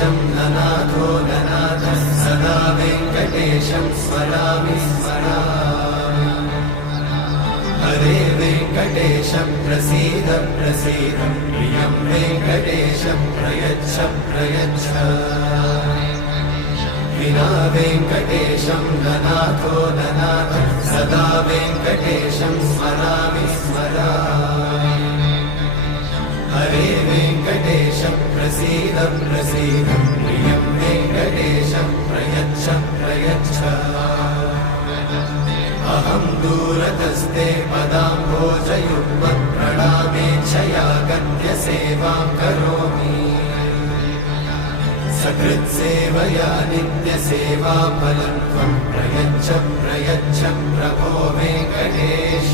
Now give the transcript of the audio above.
वेङ्कटेशं ननाथो ननाथः सदा वेङ्कटेशं स्मरामि स्मरामि। हरे वेङ्कटेशं प्रसीद प्रसीद प्रियं वेङ्कटेशं प्रयच्छ प्रयच्छ। विना वेङ्कटेशं ननाथो ननाथः सदा वेङ्कटेशं स्मरामि स्मरामि। हरे वेङ्कटेशं प्रसीद प्रसीद प्रियं वेङ्कटेशं प्रयच्छ प्रयच्छ। अहं दूरतस्ते पदाम्भोजयुग्मत् प्रणामेच्छया गत्य सेवां करोमि। सकृत्सेवया नित्यसेवाफलं त्वं प्रयच्छ प्रयच्छ प्रभो वेङ्कटेश।